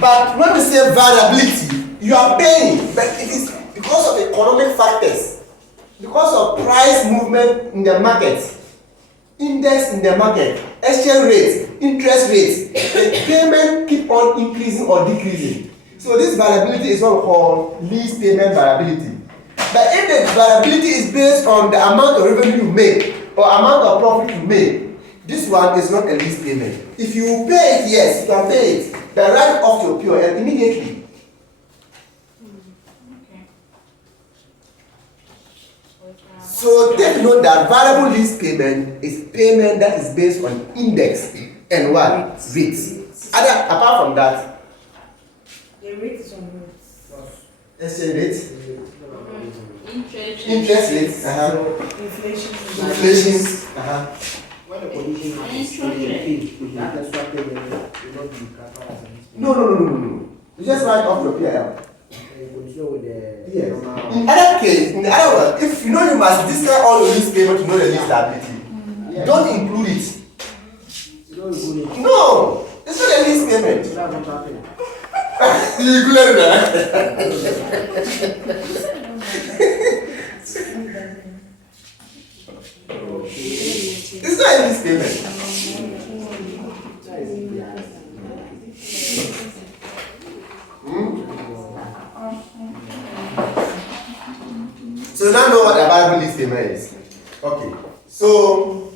But when we say variability, you are paying, but it is because of economic factors, because of price movement in the market, index in the market, exchange rates, interest rates, the payment keep on increasing or decreasing. So this variability is what we call lease payment variability. But if the variability is based on the amount of revenue you make or amount of profit you make, this one is not a lease payment. If you pay it, yes, you can pay it, but write it off your POL immediately. So take note that variable lease payment is payment that is based on index and what? Rates. Apart from that, the rate is on rates. exchange rates, Interest rates, inflation. When the condition happens, that extra payment will not be covered as a lease payment. No. You just write off your PL. And you continue with the normal. In other words, if you know you must discount all your lease payment to know the lease liability, don't include it. You don't include it. No, it's not a lease payment. So that's what happened. You include that. It's not a lease payment. So now know what a variable lease payment is. Okay. So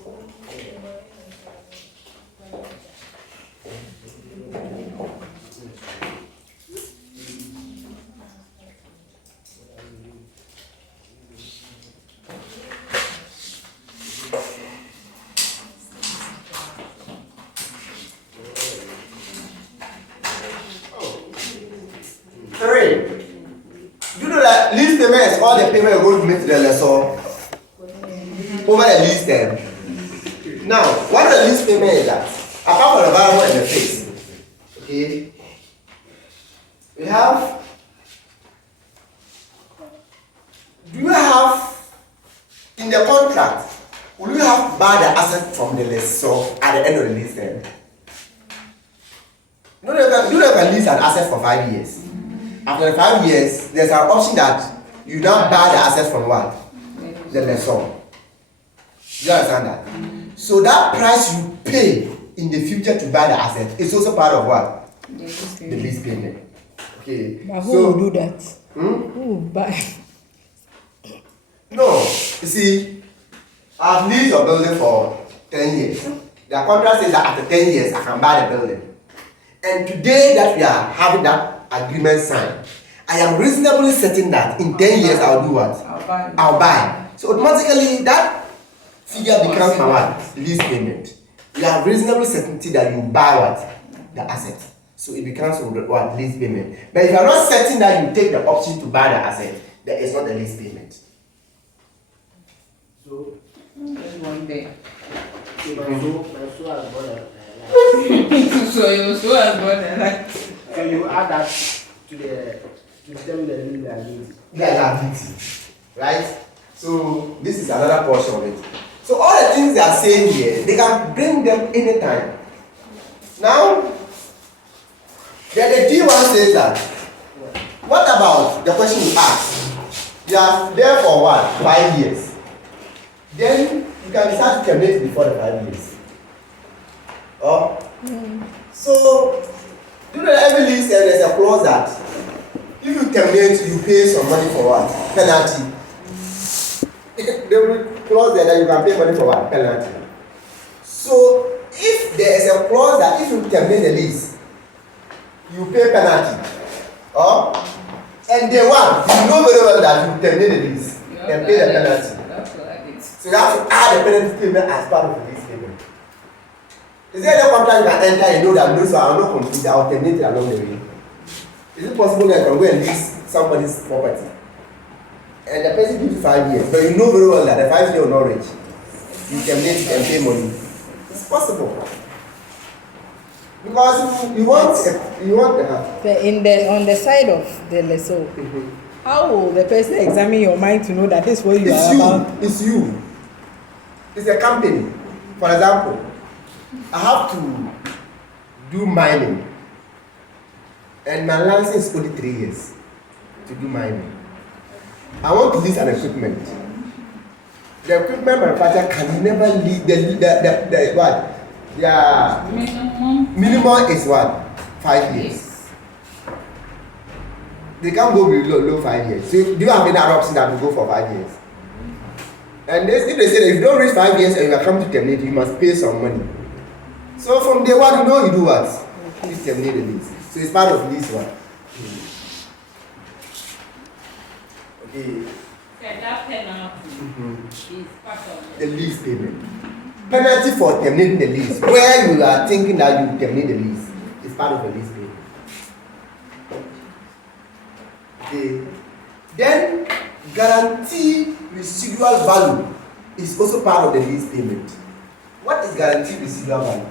lease payment is all the payment you're going to make to the lessor over the lease term. Now, what the lease payment is that? Apart from the variable and the fixed, okay, we have. Do you have in the contract? Will you have to buy the asset from the lessor at the end of the lease term? You can lease an asset for 5 years. After the 5 years, there's an option that you now buy the asset from what? The lessor. Do you understand that? So that price you pay in the future to buy the asset is also part of what? The lease payment. Okay. But who will do that? Who will buy? No. You see, I've leased your building for 10 years. The contract says that after 10 years, I can buy the building. And today that we are having that agreement signed, I am reasonably certain that in 10 years I'll do what? I'll buy. So automatically that figure becomes my what? Lease payment. You have reasonable certainty that you buy what? The asset. So it becomes what? Lease payment. But if you are not certain that you take the option to buy the asset, that is not a lease payment. So There's one there. my soul has got So you so as well like. So you add that to determine the legal liability. Liability, right? So this is another portion of it. So all the things they are saying here, they can bring them anytime. Now, the D1 says that. What about the question you asked? You are there for what? 5 years. Then you can decide to terminate before the 5 years. So, you know, every lease there's a clause that if you terminate, you pay some money for what? Penalty. There will be clause there that you can pay money for what? Penalty. So, if there is a clause that if you terminate the lease, you pay penalty. And day one, you know very well that you terminate the lease and pay the penalty. So you have to add the penalty payment as part of the lease payment. Is there any contract you can enter and know that no, so I will not complete, I will terminate it along the way? Is it possible that you can go and lease somebody's property and the person gives you 5 years, but you know very well that the 5 years will not reach? You terminate it and pay money. It's possible. Because you want on the side of the lessor, how will the person examine your mind to know that this is what you are about? It's you. It's a company. For example, I have to do mining. and my license is only 3 years to do mining. I want to lease an equipment. The equipment manufacturer can never lease the what? Yeah. Minimum is what? 5 years. They can't go below 5 years. So do you have any other option that will go for 5 years? And if they say that if you don't reach 5 years and you are coming to terminate, you must pay some money. So from day one, you do what? You terminate the lease. So it's part of lease one. Okay. That penalty is part of the lease payment. Penalty for terminating the lease. Where you are thinking that you terminate the lease is part of the lease payment. Okay. Then guaranteed residual value is also part of the lease payment. What is guaranteed residual value?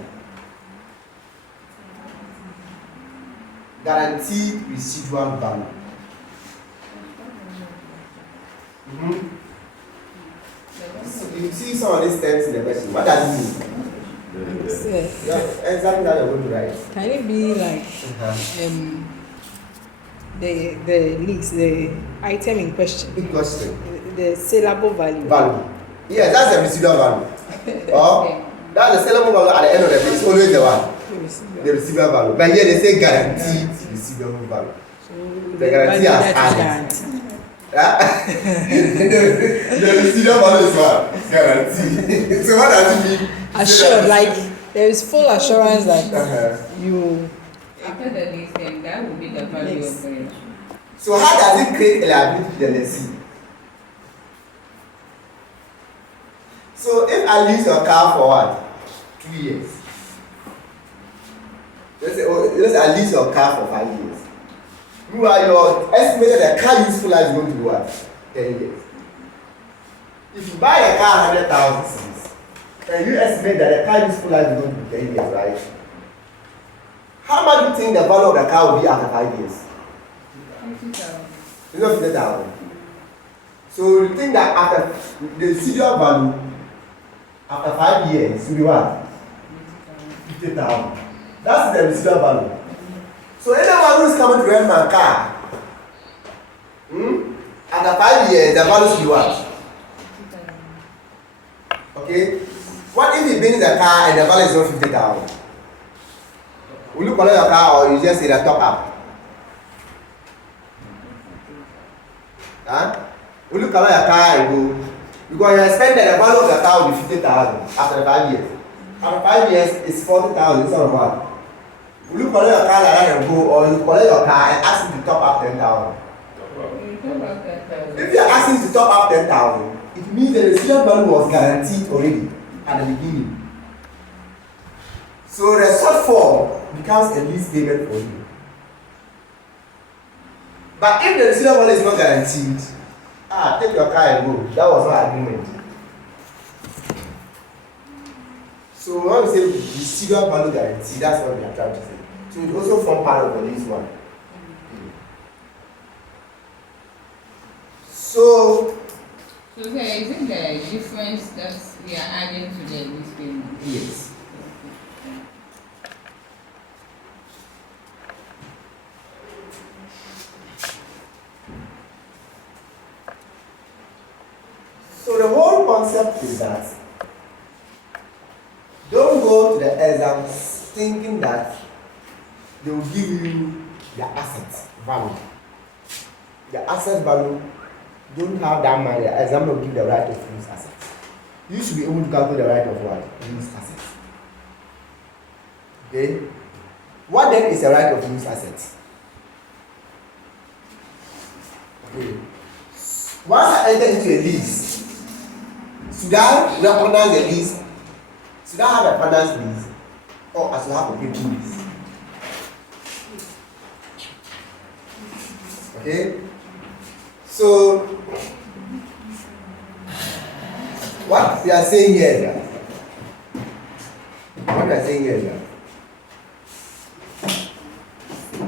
Guaranteed residual value. So you see some of these terms in the question. What does it mean? Yeah, exactly how you're going to write. Can it be like the lease, the item in question? Big question. The saleable value. Value. Yes, that's the residual value. Or that's the saleable value at the end of the day. It's always the one. The residual value. But here they say guaranteed residual value. So the guarantee has added. The residual value is what? Guarantee. So what does it mean? Assured, like there is full assurance that you. after the lease, then that will be the value of the. So how does it create a liability to the lessee? So if I lease your car for what? 2 years. Let's say I lease your car for 5 years. You are your estimated the car useful life is going to be what? 10 years. If you buy a car 100,000 cedis, and you estimate that the car useful life is going to be 10 years, right? How much do you think the value of the car will be after 5 years? 50,000. It's not 50,000. So you think that after the residual value after 5 years will be what? 50,000. That's the residual value. So anyone who is coming to rent my car, after 5 years, the value should be what? Okay? What if he brings the car and the value is not 50,000? Will you collect your car or you just say the top up? Huh? Will you collect your car and go? Because you expect that the value of the car will be 50,000 after 5 years. After 5 years, it's 40,000 instead of what? Will you collect your car like that and go, or you collect your car and ask him to top up 10,000? If you are asking to top up 10,000, it means the residual value was guaranteed already at the beginning. So the shortfall becomes a lease payment for you. But if the residual value is not guaranteed, take your car and go. That was our agreement. So when we say residual value guarantee, that's what we are trying to say. So it also forms part of the lease one. So So there isn't the difference that we are adding to the lease payment? yes. So the whole concept is that don't go to the exams thinking that they will give you the asset value. The asset value don't have that money. The exam will give the right of use assets. You should be able to calculate the right of what? Use assets. Okay? What then is the right of use assets? Okay. Once I enter into a lease, should I recognize the lease? Should I have a finance lease? Or I should have a paper lease? Okay? So, what we are saying here is that,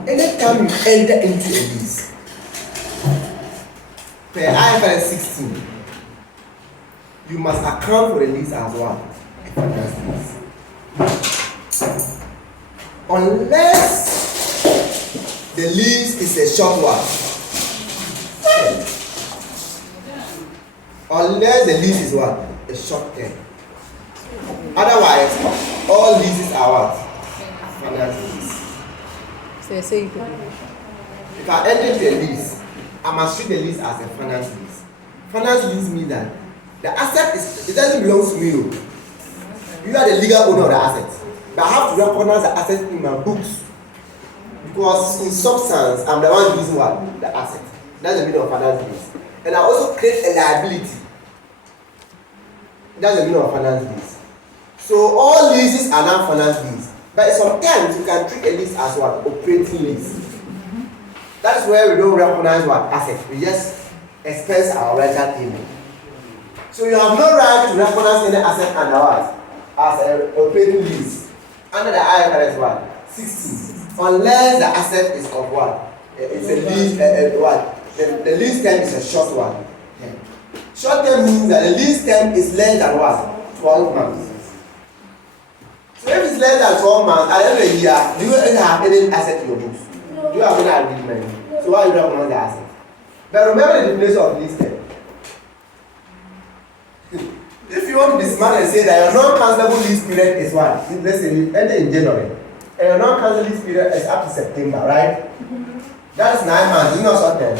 anytime you enter into a lease, per IFRS 16, you must account for the lease as well. Unless the lease is a short one. Unless the lease is what? A short term. Otherwise, all leases are what? Finance lease. Say it. If I enter the lease, I must treat the lease as a finance lease. Finance lease means that the asset it doesn't belong to me. You are the legal owner of the asset. But I have to recognize the asset in my books. Because in substance, I'm the one using what? The asset. That's the meaning of finance lease. And I also create a liability. That's the meaning of finance lease. So all leases are now finance lease. But sometimes you can treat a lease as what? Operating lease. That's where we don't recognize what asset. We just expense our rental payment. So you have no right to recognize any asset under what? As an operating lease. Under the IFRS what? 16. Unless the asset is of what? It's a lease, what? The lease term is a short one. Short term means that the lease term is less than what? 12 months. So if it's less than 12 months, at the end of the year, do you have any asset in your books? Do you have any agreement? So why you recognize the asset? But remember the definition of lease term. If you want to be smart and say that your non-cancelable lease period is what? Let's say you enter in January. And your non-cancel lease period is up to September, right? That's 9 months, it's not short term.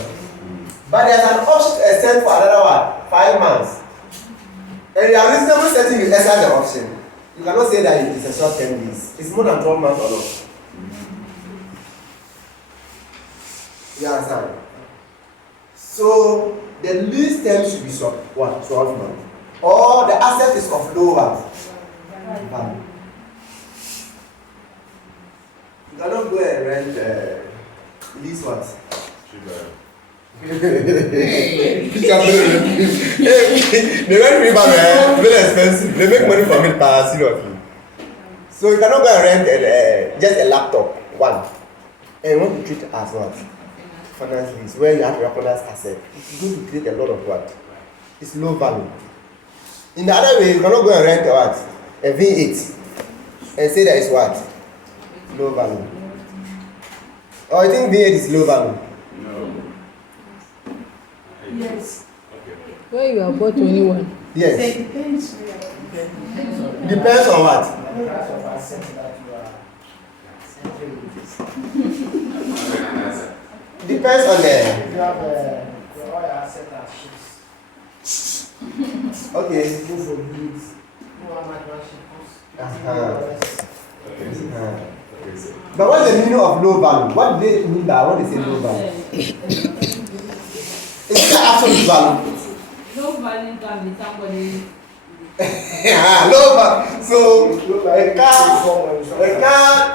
But there's an option to extend for another what? 5 months. And you are reasonably certain you exercise the option. You cannot say that it is a short term lease. It's more than 12 months or not. You understand? So the lease term should be short, what? 12 months. Or the asset is of low value. You cannot go and rent lease what? They rent me back, very expensive. They make money from it, seriously. So you cannot go and rent just a laptop, one. And you want to treat it as what? Finance lease, where you have to recognize asset. It's going to create a lot of what? It's low value. In the other way, you cannot go and rent what? A V8 and say that it's what? Low value. Or you think V8 is low value? No. Yes. Where you are bought 21? Yes. It depends. Depends on what? Depends on the. You have all your asset as ships. Okay. Go for goods. Go how much ship costs. But what's the meaning of low value? What do they mean by when they say low value? It's the absolute value. Low value can be somebody. Low value. So a car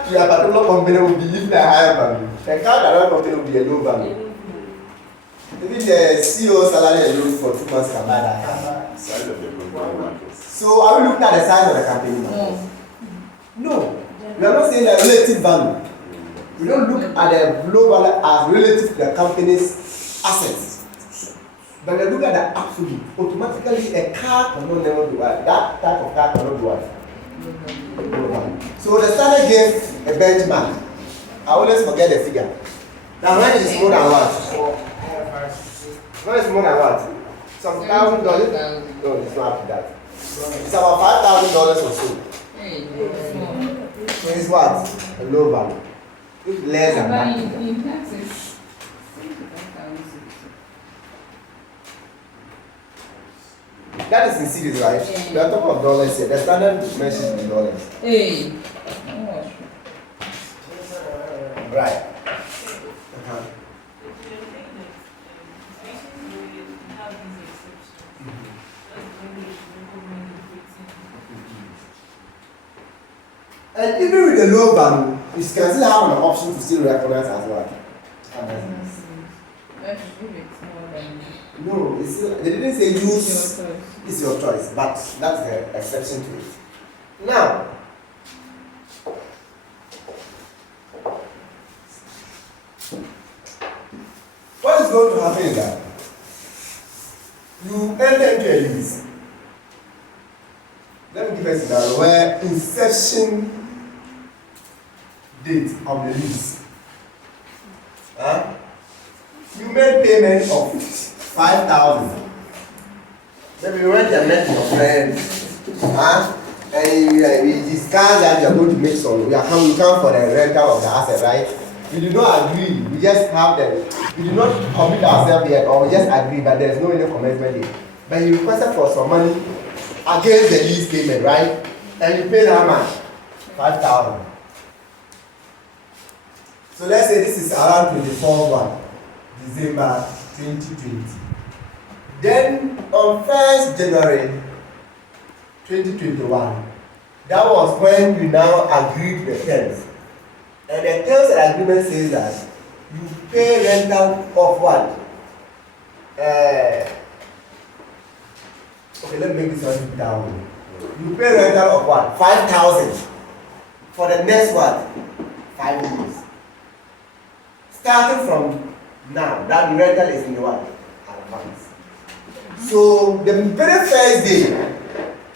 to a particular company will be even a higher value. A car to another company will be a low value. Maybe the CEO salary alone for 2 months can buy that car. Size of the program. So are we looking at the size of the company now? No. We are not saying the relative value. We don't look at the low value as relative to the company's assets. But we look at the absolute. Automatically, a car cannot never do that. That type of car cannot do that. So the standard gave a benchmark. I always forget the figure. Now when it is more than what? When it's more than what? Some $1,000? No, it's not up to that. It's about $5,000 or so. So it's what? A low value. It's less than that. In taxes. That is in cities, right? Yeah. We are talking of dollars here. The standard mentions in dollars. Hey. Right. And even with the low value, you can still have an option to still recognize as well. No, it's still, they didn't say use. It's your choice, but that's the exception to it. Now, what is going to happen is that you enter into a lease. Let me give a scenario where inception date of the lease made payment of 5,000. Maybe you went and met your friend, and we discussed that you are going to make some. You come for the rental of the asset, right? We did not agree. We just have them. We did not commit ourselves yet, or we just agree, but there is no any commitment yet. But you requested for some money against the lease payment, right? And you paid how much? 5,000. So let's say this is around 24 December 2020. Then on 1st January 2021, that was when you now agreed the terms. And the terms and agreement says that you pay rental of what? Okay, let me make this one down. You pay rental of what? 5,000 for the next what? 5 years. Starting from now, that the rental is in the what? Advance. So the very first day,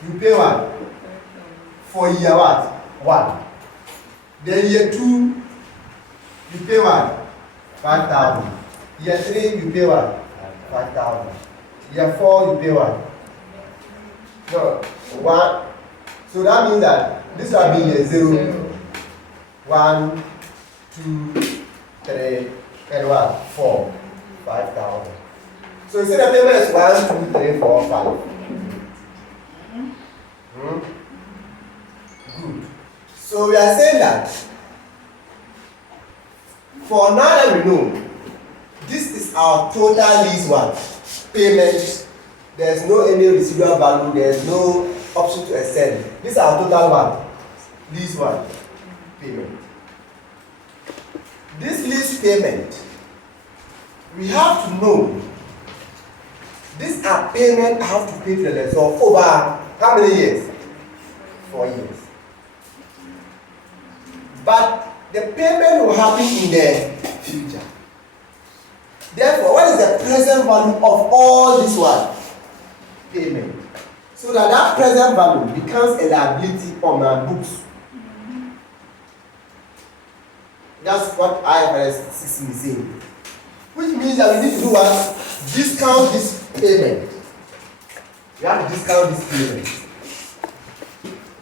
you pay what? For year what? 1. Then year 2, you pay what? 5,000. Year 3, you pay what? 5,000. Year 4, you pay what? No, 1. So that means that this will be year 0, 1, 2, 3, and what? 4, 5,000. So you see the payment is 1, 2, 3, 4, 5. Good. So we are saying that for now that we know, this is our total lease what? Payment. There's no any residual value, there's no option to extend. This is our total what? Lease what? Payment. This lease payment, we have to know this are payment I have to pay to the lessor over how many years? 4 years. But the payment will happen in the future. Therefore, what is the present value of all this one? Payment. So that present value becomes a liability on our books. That's what IFRS 16 is saying. Which means that we need to do what? Discount this payment. We have to discount this payment.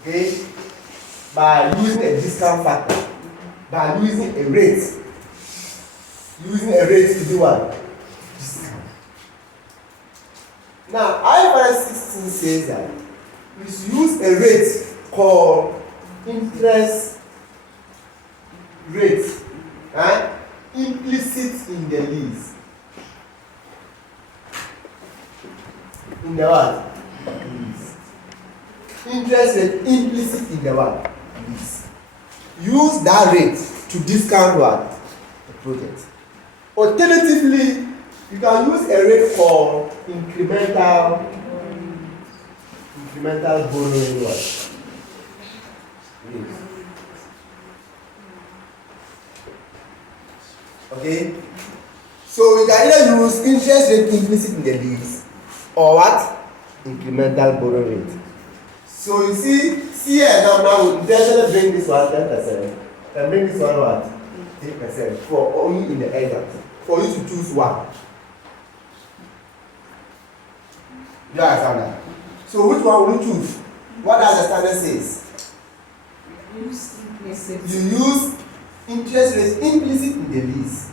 Okay? By using a discount factor. By using a rate. Using a rate to do what? Discount. Now, IFRS 16 says that we should use a rate called interest rate. Implicit in the lease. In the what? Lease. Interest rate implicit in the what? Lease. Use that rate to discount what? The project. Alternatively, you can use a rate for incremental borrowing what? Lease. Okay? So we can either use interest rate implicit in the lease or what? Incremental borrowing rate. So you see here now we intentionally bring this one 10% and bring this one what? 8% for only in the exam. For you to choose one. You understand that? So which one will you choose? What does the standard says? You use interest rate implicit in the lease.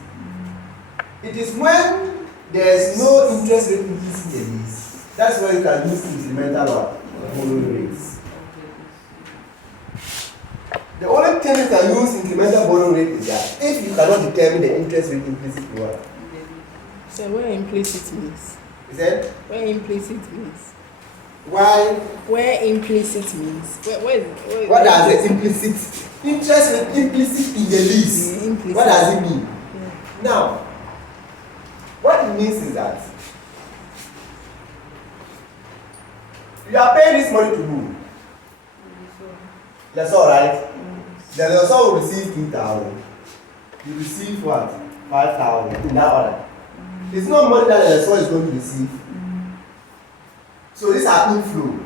It is when there is no interest rate implicit in the lease. That's where you can use incremental borrowing rates. The only thing you can use incremental borrowing rate is that if you cannot determine the interest rate implicit in what? So where implicit means? Is that? Where implicit means? Why? Where implicit means? Where what does the implicit? Interest rate implicit in the lease. Implicit. What does it mean? Yeah. Now, what it means is that you are paying this money to who? That's all right. The lessor will receive 2,000. You receive what? 5,000 in that order. It's not money that the lessor is going to receive. So these are inflow.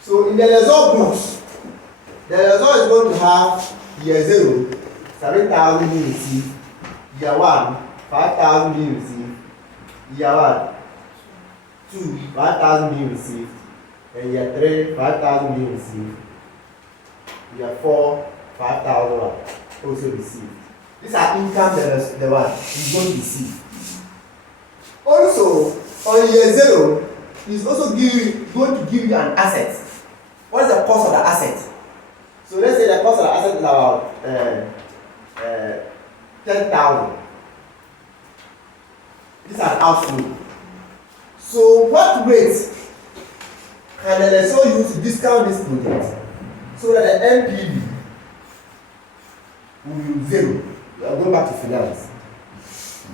So in the lessor books, the lessor is going to have year 0, 7,000 you receive. Year 1, 5,000 being received. Year 1, 2, 5,000 being received. And year 3, 5,000 being received. Year 4, 5,000 also received. These are income the one is going to receive. Also, on year 0, he's also going to give you an asset. What is the cost of the asset? So let's say the cost of the asset is about 10,000. These are outflow. So what rate can the lessor use to discount this project so that the NPV will be 0? We are going back to finance.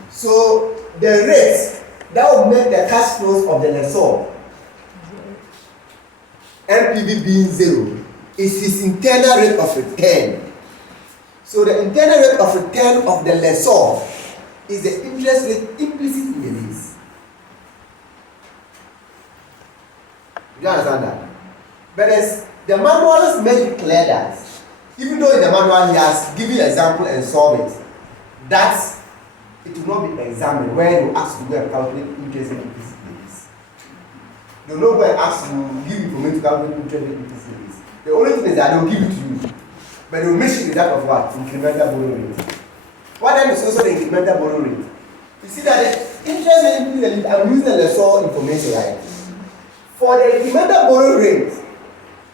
So the rate that will make the cash flows of the lessor NPV being 0 is his internal rate of return. So the internal rate of return of the lessor is the interest rate implicit in the lease. You understand that? But as the manuals make it clear that even though in the manual he has given an example and solved it, that it will not be examined where you ask to go and calculate interest rate implicit in the lease. They will not go and ask to give information to calculate interest rate implicit in the lease. The only thing is that they will give it to you, but they will make sure that of what? Incremental borrowing rate. What then is also the incremental borrowing rate? You see that the interest rate implicit in the lease, I'm using the lessor information, right? For the incremental borrowing rate,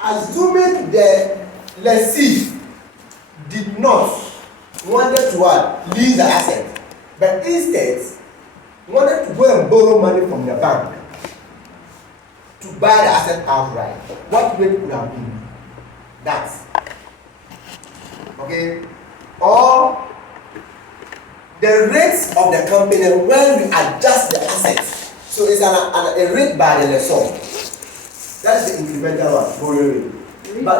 assuming the lessee did not wanted to lease the asset, but instead wanted to go and borrow money from the bank to buy the asset outright, what rate would have been? That. Okay? Or the rates of the company when we adjust the assets. So it's a rate by the lessor. That's the incremental one, borrowing rate. But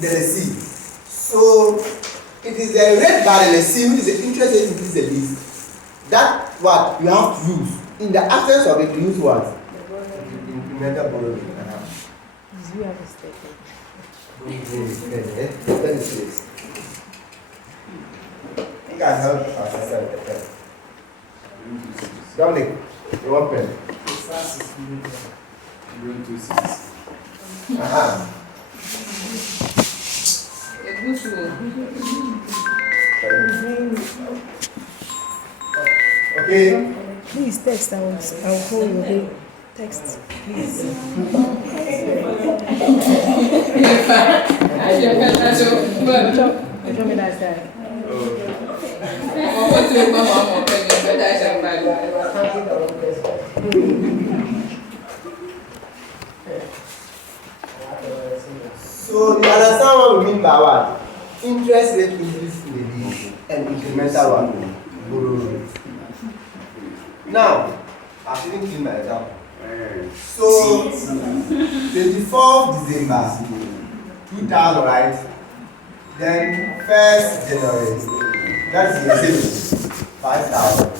the lessee. So it is the rate by the lessee, which is the interest rate increase the lease. That what you have to use. In the absence of it, you use what? The incremental borrowing rate. You have a statement. Let me see this. You can help our sister with the pen. Dominic, you want pen? Okay. Please text. I'll call you. Okay? Text, please. Show me that side. So you understand what we mean by what? Interest rate increase in the lease and incremental one borrowing rate. Now, I didn't give my example. So 24th December 2000, right? Then 1st January, that's year 0, 5,000.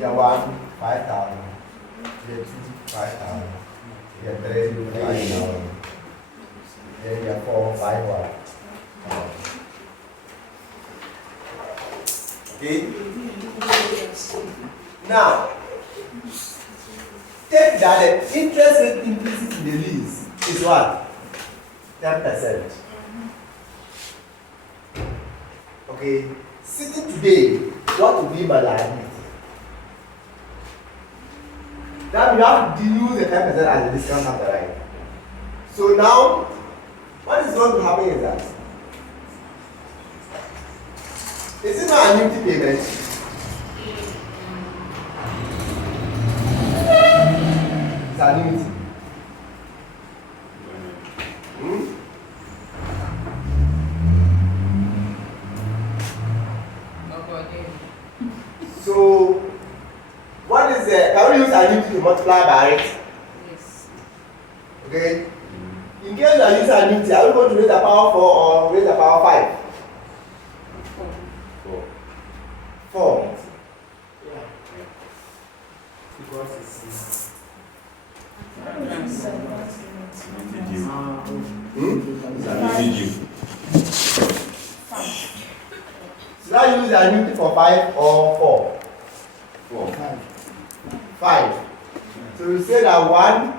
Year 1, 5,000. Year 2, 5,000. Year 3, 5,000. Then year 4, 5,000. Okay? Now, take that the interest rate implicit in the lease is what? 10%. Okay? Sitting today, what will be my liability? Now you have to use the 10% as a discount after, right? So now, what is going to happen is that is it not an annuity payment? It's an annuity. So, what is the, can we use annuity to multiply by it? Yes. Okay? In case you are using annuity, are we going to raise the power 4 or raise the power 5? 4. Yeah. Because it's Should I use the annuity for 5 or 4? 4. 5. So we say that 1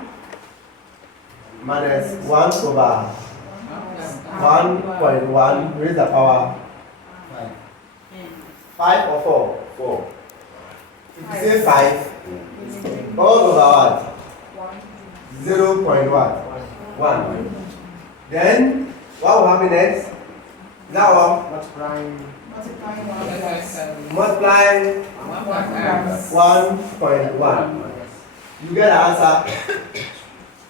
minus 1 over 1.1 raise the power 5 or 4? 4. If you say 5, all over what? 0.1. Then what will happen next? Now Multiplying. multiply 1.1. You get the answer.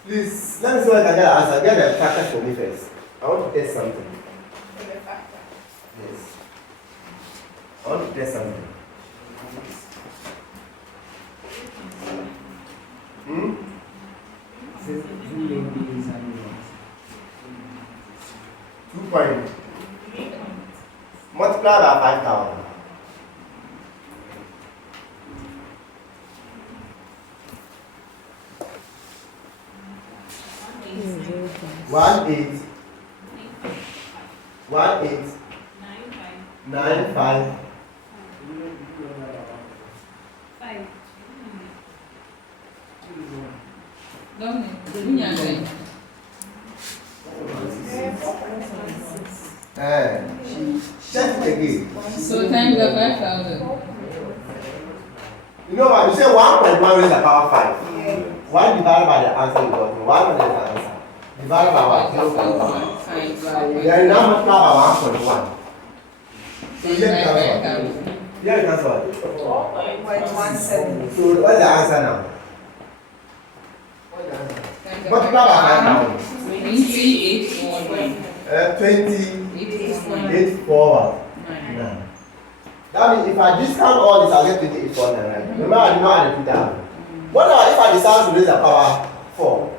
Please, let me see what I can get the answer. Get the factor for me first. I want to test something. Yes. I want to test something. Hmm? Says 2 ladies and 2 point. Multiply by 5,000. One eight. 9 5. Check it again. So times the 5,000. You know what? You say 1.1 raised the power 5. 1 divided by the answer you got. 1 is the answer. Divided by what? 0.1. Then you now multiply by 1.1. So you get the answer. Yeah, the answer. 4.17. So what's the answer now? What's the answer? Multiply by 5,000. 28 forward. 9. That means if I discount all this, I'll get 28 forward, right? Remember, I did not add the 2,000. What about if I decide to raise the power 4?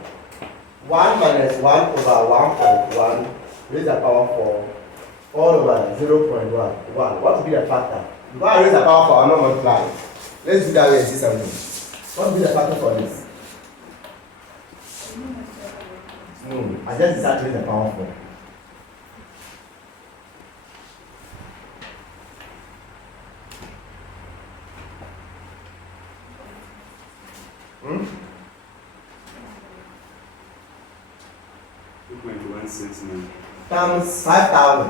1 minus 1 over 1.1 raise the power 4 all over 0.1. What will be the factor? Because I raise the power 4, I'm not multiplying. Let's do that way and see something. What will be the factor for this? No, I just decided to raise the power 4. Hmm? 2.169. Times 5,000.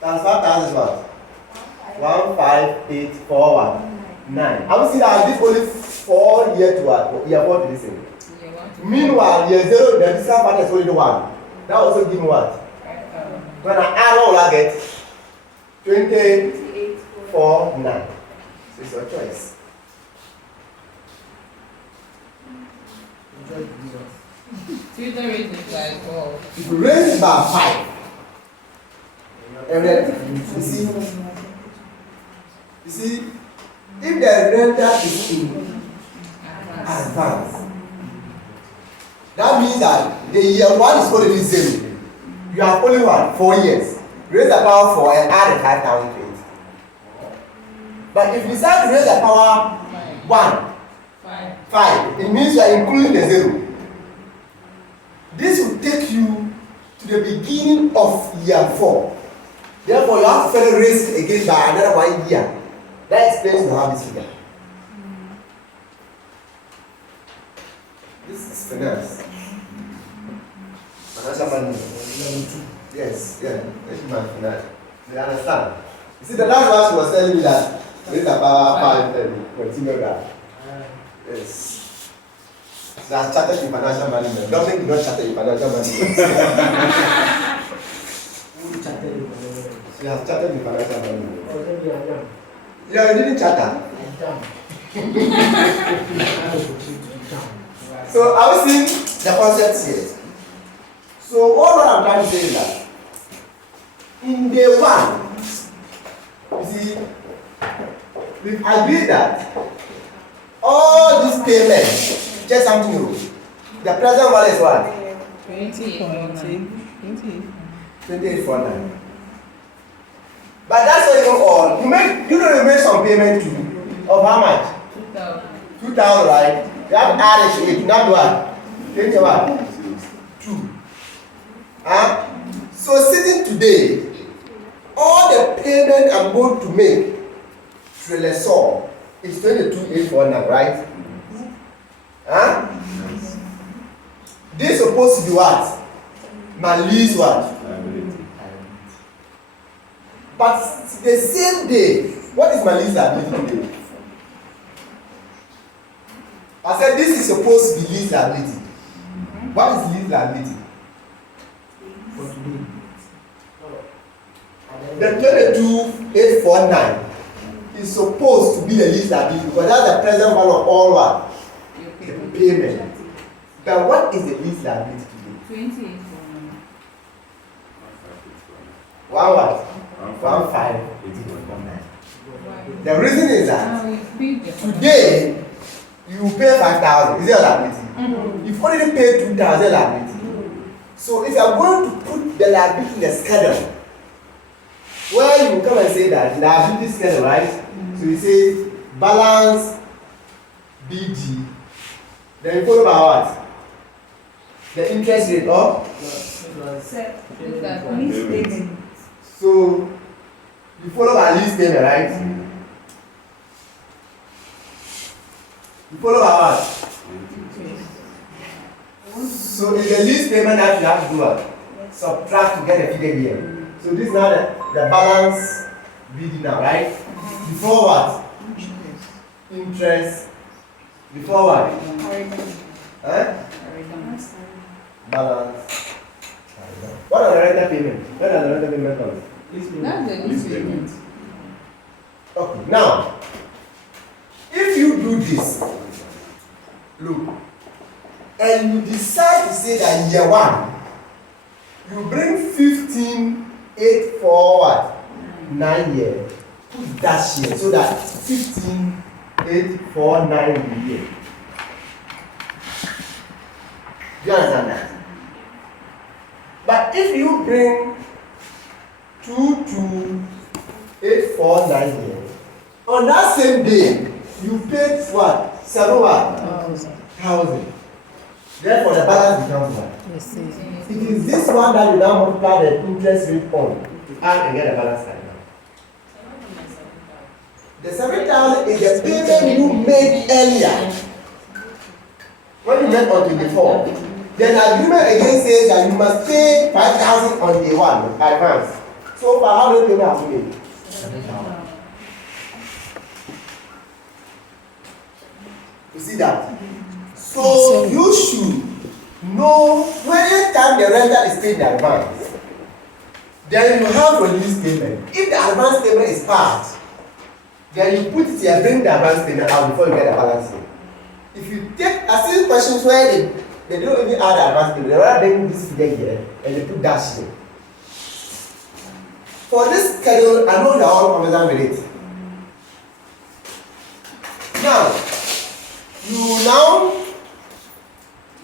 Times 5,000 is what? 15841. I will see that this only 4 year to what? Year 4 to listen. Meanwhile, year 0, the discount factor is only 1. That also give me what? When I add, what will I get? 2849. So it's your choice. Twitter rate is like 4. If you raise it by 5, and then you see, if the renter is in advance, that means that the year 1 is already 0. You have only what? 4 years. Raise the power 4 and add the 5,000 to it. But if you decide to raise the power 1, 5, it means you are including the 0. This will take you to the beginning of year 4. Therefore, you have to further raise it again by another 1 year. That explains you have this figure. This is finance. Financial management. Yes, yeah. This is my finance. You understand? You see, the last one she was telling me that raise the power 5 and continue that. Yes. She has chartered in financial management. Dominic did not charter in financial management. She has chartered in financial management. Yeah, you didn't charter. So, are we seeing the concepts here? So, all what I'm trying to say is that in day 1, you see, we've agreed that all these payments, just something new. The present value is what? 2849. But that's not even all. You don't make some payment too. Of how much? 2,000, right? You have to add it to what? 20 what? 2. So today, all the payment I'm going to make to the lessor is 22,849, right? Huh? This is supposed to be what? My lease what? But the same day, what is my lease liability today? I said this is supposed to be lease liability. What is lease liability? The 22,849 is supposed to be the lease liability because that's the present value of all what? The payment. But what is the lease liability today? 28. One what? 1,589. The reason is that today you pay 5,000. Is there a liability? You've already paid 2,000 liability. So if you are going to put the liability in the schedule, where you come and say that liability schedule, right? So you say balance BG, then you follow by what? The interest rate of? So you follow by lease payment, right? You follow by what? So in the lease payment that you have to do what? Subtract to get a figure here. So this is now the balance BD now, right? Before what? Interest. Before what? Huh? Balance. What are the rental payment? When are the rental payment comes? That's the lease payment. Okay, now, if you do this, look, and you decide to say that year one, you bring 15,8 forward 9 years, put that here so that 15,849 will be here. Do you understand that? But if you bring 22,849 here, on that same day, you paid what? 7,000. Therefore, the balance becomes what? It is this one that you now multiply the interest rate on and get the balance right now. The 7,000 is the payment you made earlier. When you made on 24, then the agreement again says that you must pay 5,000 on day one advance. So far, how many payments have you made? 7,000. You see that? So you should know when time the rental is paid in advance, then you have your lease payment. If the advance payment is passed, then you put it here, bring the advance payment out before you get the balance here. If you take, I see questions where they don't even add the advance payment, they rather bring this figure here and they put dash here. For this schedule, I know you are all familiar with it. Now,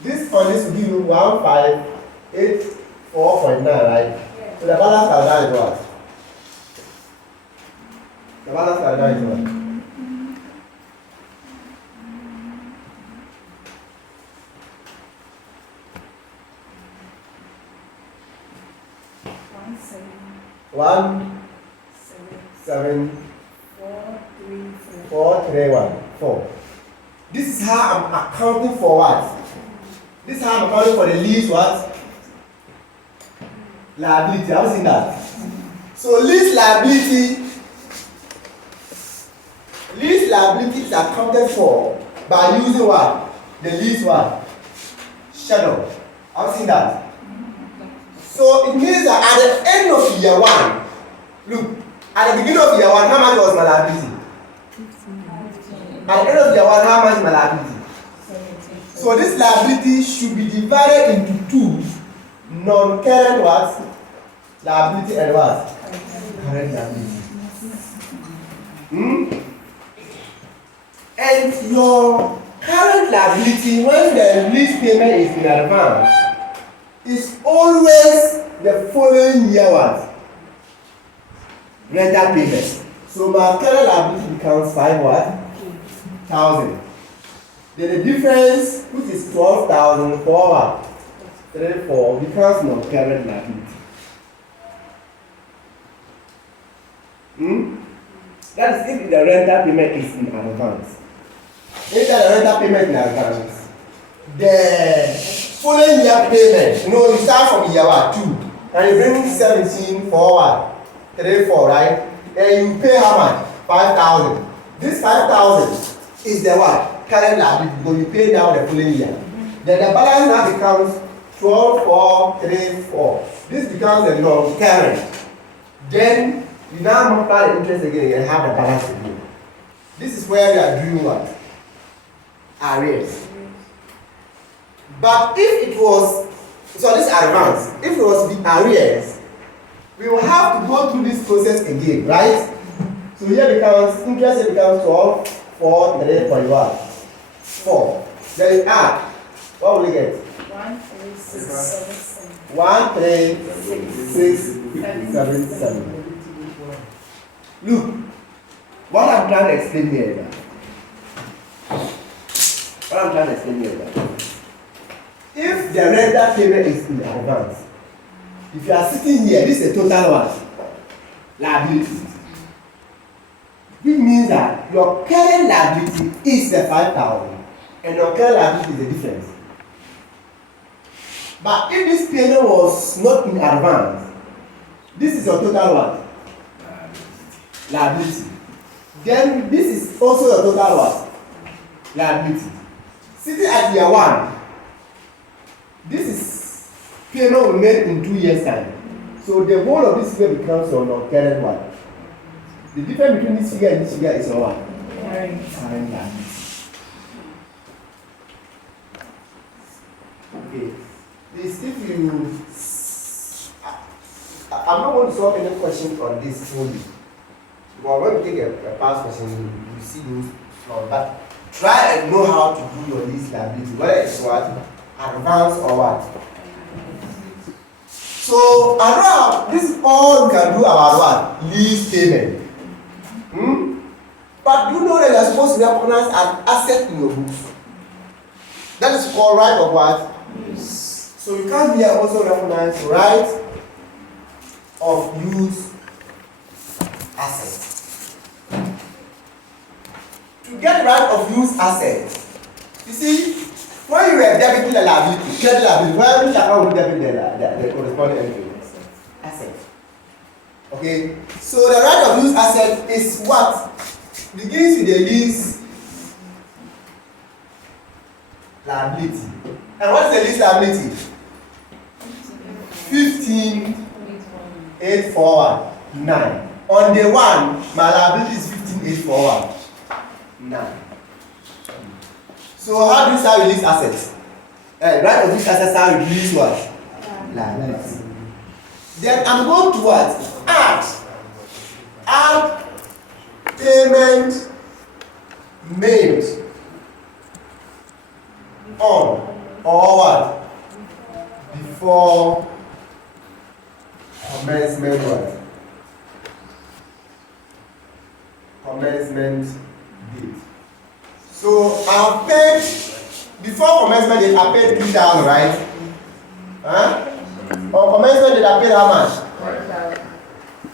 this one will give you 1,584.9, right? So the balance calendar is what? The balance calendar is what? One, 7, 4, 3, 1, 4. This is how I'm accounting for what? This is how I'm accounting for the lease what? Liability. Have you seen that? So lease liability is accounted for by using what? The lease what? Schedule. Have you seen that? So it means that at the end of year one, look, at the beginning of year one, how much was my liability? At the end of year one, how much is my liability? So this liability should be divided into two non-current what? Liability and what? Current liability. And your current liability, when the lease payment is in advance, is always the following year what? Rental payment. So my current liability becomes 5,000. Then the difference, which is 12,000 for what? 34 becomes non-current liability. That is if the rental payment is in advance. If the rental payment in advance, the following year payment, you start from year 2 and you bring 17 forward, 3, 4, right? Then you pay how much? 5,000. This 5,000 is the what? Current liability because you pay down the following year. Then the balance now becomes 12, 4, 3, 4. This becomes the non-current. Then you now multiply the interest again and have the balance again. This is where we are doing what? Arrears. But if it was, so this advance, if it was the arrears, we will have to go through this process again, right? So here becomes, interest here becomes 12, 4, 3.1, 4. Then you add, what will you get? 13677. Look, what I'm trying to explain here is that. If the rental payment is in advance, if you are sitting here, this is a total what? Liability. Which means that your current liability is the 5,000 and your current liability is the difference. But if this payment was not in advance, this is your total what? Liability. Then this is also your total what? Liability. Sitting at year 1, this is payment we made in 2 years' time. So the whole of this figure becomes your non-current one. The difference between this figure and this figure is your what? Current liability. Okay. This, if you, I'm not going to solve any question on this fully. But when we take a past question, you see those flaws. But try and know how to do your lease liability, whether it's what? Advance or what? So, I know this is all we can do about what? Lease payment. But you know that you are supposed to recognize an asset in your books. That is called right of what? So you can here also recognize right of use asset. To get right of use asset, you see, when you are debiting the liability, credit liability, where which account will debit the corresponding entry? Asset. Okay, so the right of use asset is what begins with the lease liability. And what is the lease liability? 15,841,9. On day 1, my liability is 15,841,9. So how do you start release assets? Right of use assets are release what? Liability. Then I'm going to what? Add payment made on or what? Before commencement what? Commencement date. So I paid before commencement date. I paid 3,000, right? Huh? On commencement date, I paid how much? 5,000.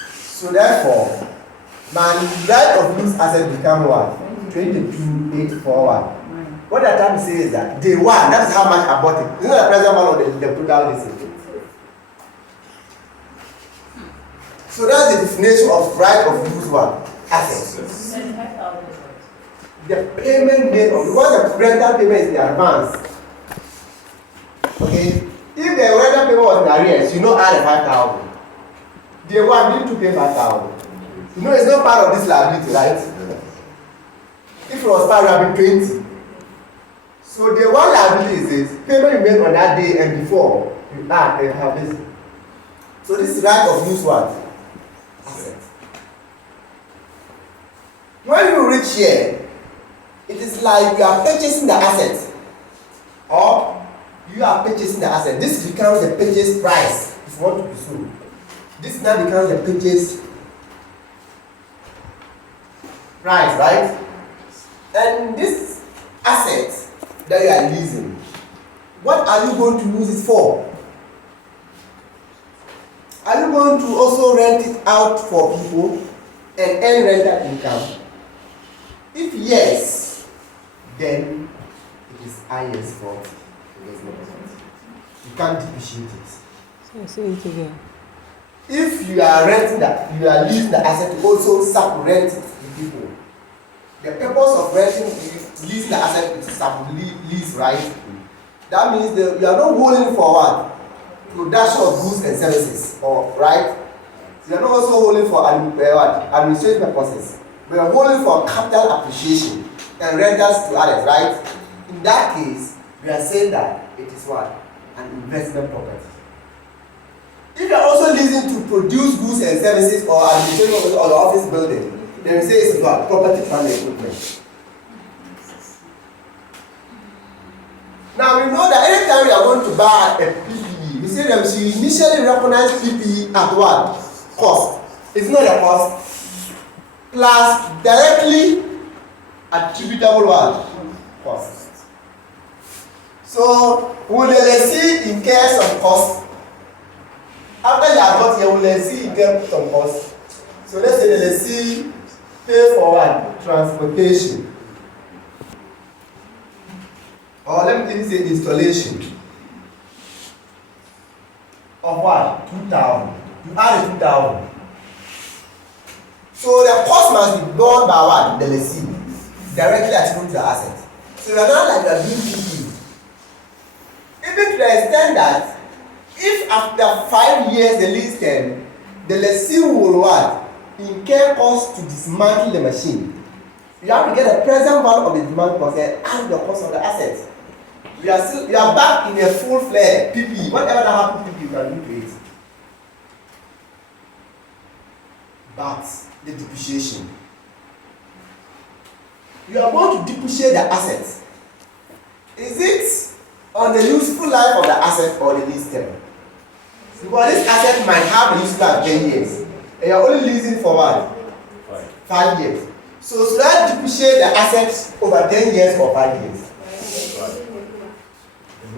So therefore, my right of use asset become what? 22,841. What I'm trying to say is that day 1, that is how much I bought it. This is not the present one of the total listing. So that's the definition of right of use what? Assets. The payment made on, because the rental payment is in advance. Okay? If the rental payment was in arrears, you know add the 5,000. Day 1 need to pay 5,000. You know it's not part of this liability, right? If it was part of 20. So the one liability is this payment you made on that day and before you add and have this. So this is right of use what? Asset. When you reach here, it is like you are purchasing the asset. Or you are purchasing the asset. This becomes the purchase price if you want to be sold. This now becomes the purchase price, right? And this asset that you are leasing, what are you going to use it for? Are you going to also rent it out for people and earn rental income? If yes, then it is IS fault. You can't depreciate it. Say it again. If you are renting that, you are leasing the asset to also sub-rent it to people. The purpose of leasing the asset is to sub-lease, right? That means that you are not holding for what? Production of goods and services, or right? You are not also holding for administrative purposes. We are holding for capital appreciation and rentals to others, right? In that case, we are saying that it is what? An investment property. If you are also leasing to produce goods and services or administrative purposes or the office building, then we say it's what? Property, plant, and equipment. Now we know that anytime we are going to buy a PPE, we say that we should initially recognize PPE at what? Cost. It's not a cost. Plus directly attributable what? Cost. So will the lessee incur some cost? After you have got here, will the lessee incur some cost? So let's say the lessee pay for what? Transportation. Or let me say installation of what? 2,000. You add a 2,000. So the cost must be borne by what? The lessee. Directly attributed to the asset. So you are not like a BPP. Even to the extent that if after 5 years the lease term, the lessee will what? Incur costs to dismantle the machine. You have to get the present value of the demand cost and add the cost of the asset. You are back in a full-fledged PPE. Whatever that happens to PPE, you can do to it. But the depreciation. You are going to depreciate the asset. Is it on the useful life of the asset or the lease term? Because this asset might have a useful life of 10 years. And you are only leasing for what? 5 years. So should I depreciate the assets over 10 years or 5 years?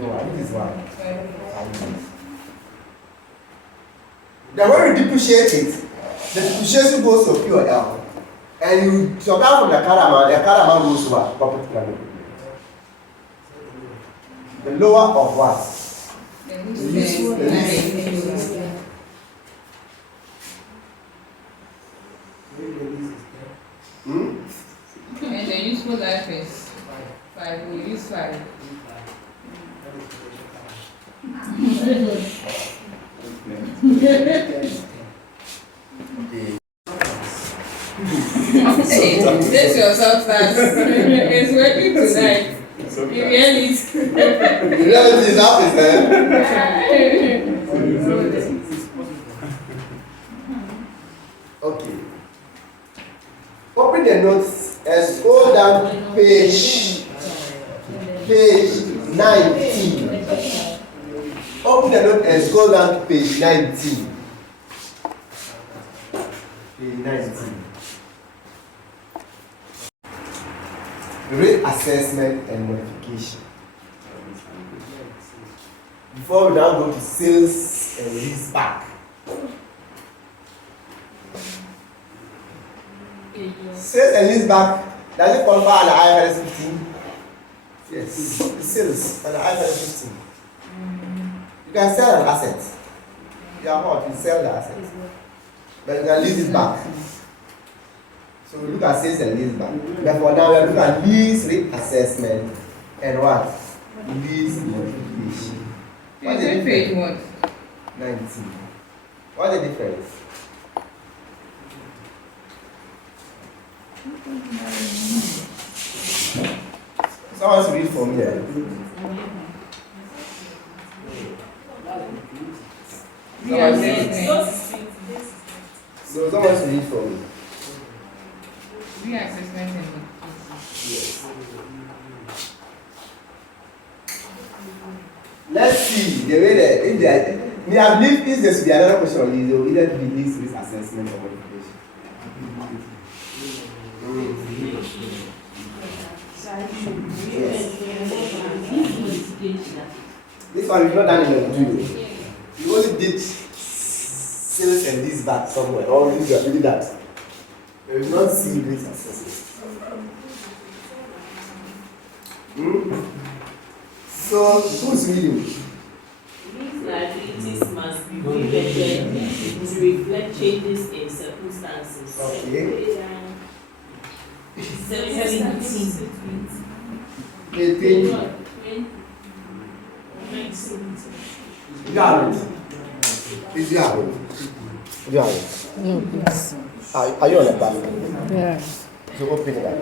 No, I think it's 1. 5 years. Then when you depreciate it, the depreciation goes to P&L. And you subtract from the current amount goes to what? Property plant and equipment. The lower of what? The lease. And the useful life is 5. We use 5. This your substance. It's working tonight. You really. The reality is happening, eh? Okay. Open the notes and scroll down to page 19. Open the note and scroll down to page 19. Page 19. Rate assessment and modification. Before we now go to sales and lease back. Sales and lease back, does it qualify under IFRS 15? Yes. Sales under IFRS 15. You can sell an asset. You are what? You sell the asset. But you can lease it back. So we look at sales and lease back. Therefore now we are looking at lease rate assessment and what? Lease modification. What's the difference? 19. What's the difference? Someone read for me there. So someone read for me. Reassessment and Yes. Let's see the way that if they I believe this there should be another question on this, they will either be lease risk assessment or modification. Yes. This one is not done in a video. You only did sales and lease back somewhere, or you are doing that. They will not see great successes. So, who's reading? These liabilities must be reevaluated to reflect changes in circumstances. Okay. 17. 18. Yeah. Is yeah. Yeah. No, please. Are you on the platform? Yeah. So open it up.